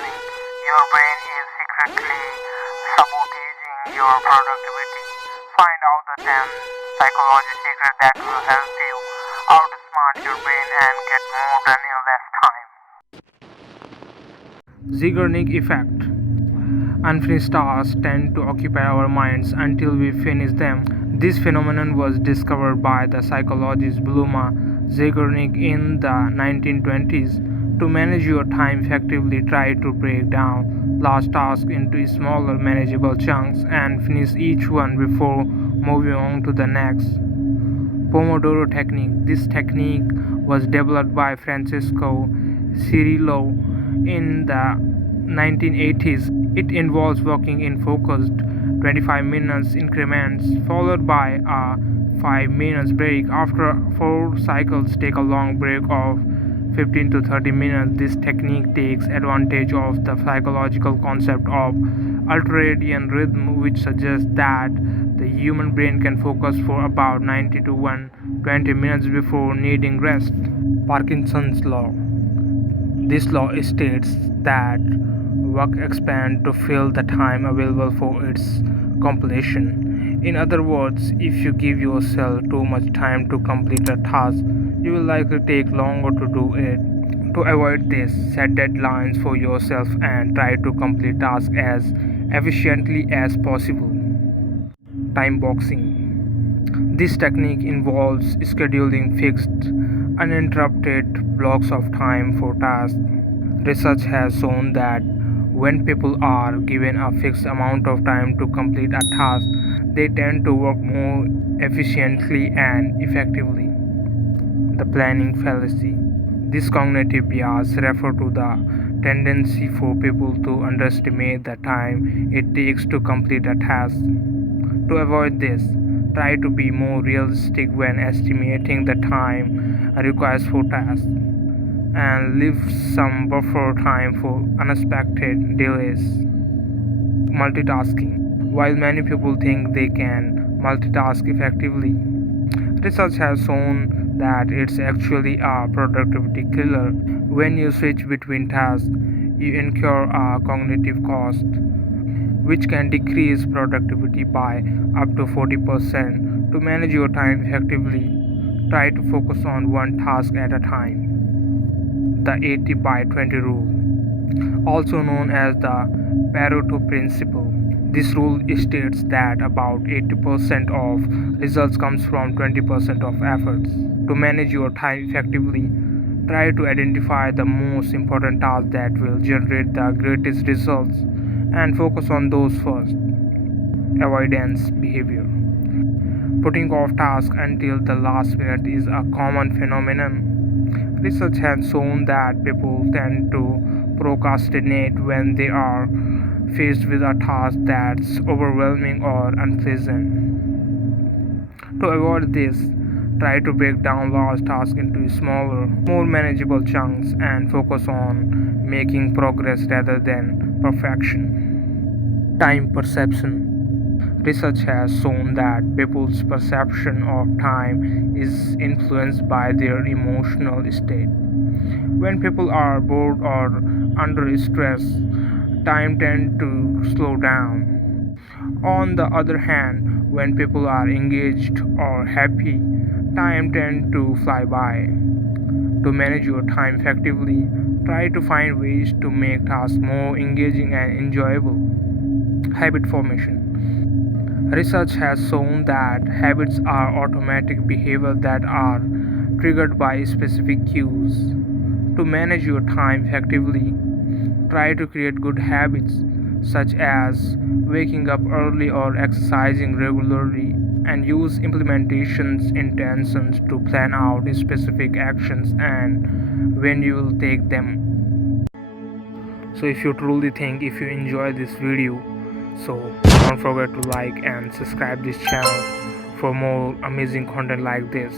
morning, your brain is secretly sabotaging your productivity. Find out the 10 psychology secrets that will help you outsmart your brain and get more done in less time. Zeigarnik effect. Unfinished tasks tend to occupy our minds until we finish them. This phenomenon was discovered by the psychologist Bluma Zeigarnik in the 1920s. To manage your time effectively, try to break down large tasks into smaller, manageable chunks and finish each one before moving on to the next. Pomodoro technique. This technique was developed by Francesco Cirillo in the 1980s. It involves working in focused 25 minutes increments followed by a 5 minutes break. After 4 cycles, take a long break of 15 to 30 minutes. This technique takes advantage of the psychological concept of ultradian rhythm, which suggests that the human brain can focus for about 90 to 120 minutes before needing rest. Parkinson's law. This law states that work expands to fill the time available for its completion. In other words, if you give yourself too much time to complete a task, you will likely take longer to do it. To avoid this, set deadlines for yourself and try to complete tasks as efficiently as possible. Time boxing. This technique involves scheduling fixed, uninterrupted blocks of time for tasks. Research has shown that when people are given a fixed amount of time to complete a task, they tend to work more efficiently and effectively. The planning fallacy. This cognitive bias refers to the tendency for people to underestimate the time it takes to complete a task. To avoid this, try to be more realistic when estimating the time required for tasks and leave some buffer time for unexpected delays. Multitasking. While many people think they can multitask effectively, research has shown that it's actually a productivity killer. When you switch between tasks, you incur a cognitive cost, which can decrease productivity by up to 40%. To manage your time effectively, try to focus on one task at a time. The 80 by 20 rule, also known as the Pareto principle. This rule states that about 80% of results comes from 20% of efforts. To manage your time effectively, try to identify the most important tasks that will generate the greatest results and focus on those first. Avoidance behavior. Putting off tasks until the last minute is a common phenomenon. Research has shown that people tend to procrastinate when they are faced with a task that's overwhelming or unpleasant. To avoid this, try to break down large tasks into smaller, more manageable chunks and focus on making progress rather than perfection. Time perception. Research has shown that people's perception of time is influenced by their emotional state. When people are bored or under stress, time tends to slow down. On the other hand, when people are engaged or happy, time tends to fly by. To manage your time effectively, try to find ways to make tasks more engaging and enjoyable. Habit formation. Research has shown that habits are automatic behaviors that are triggered by specific cues. To manage your time effectively, try to create good habits such as waking up early or exercising regularly and use implementations intentions to plan out specific actions and when you will take them. So if you truly think if you enjoy this video, so don't forget to like and subscribe this channel for more amazing content like this.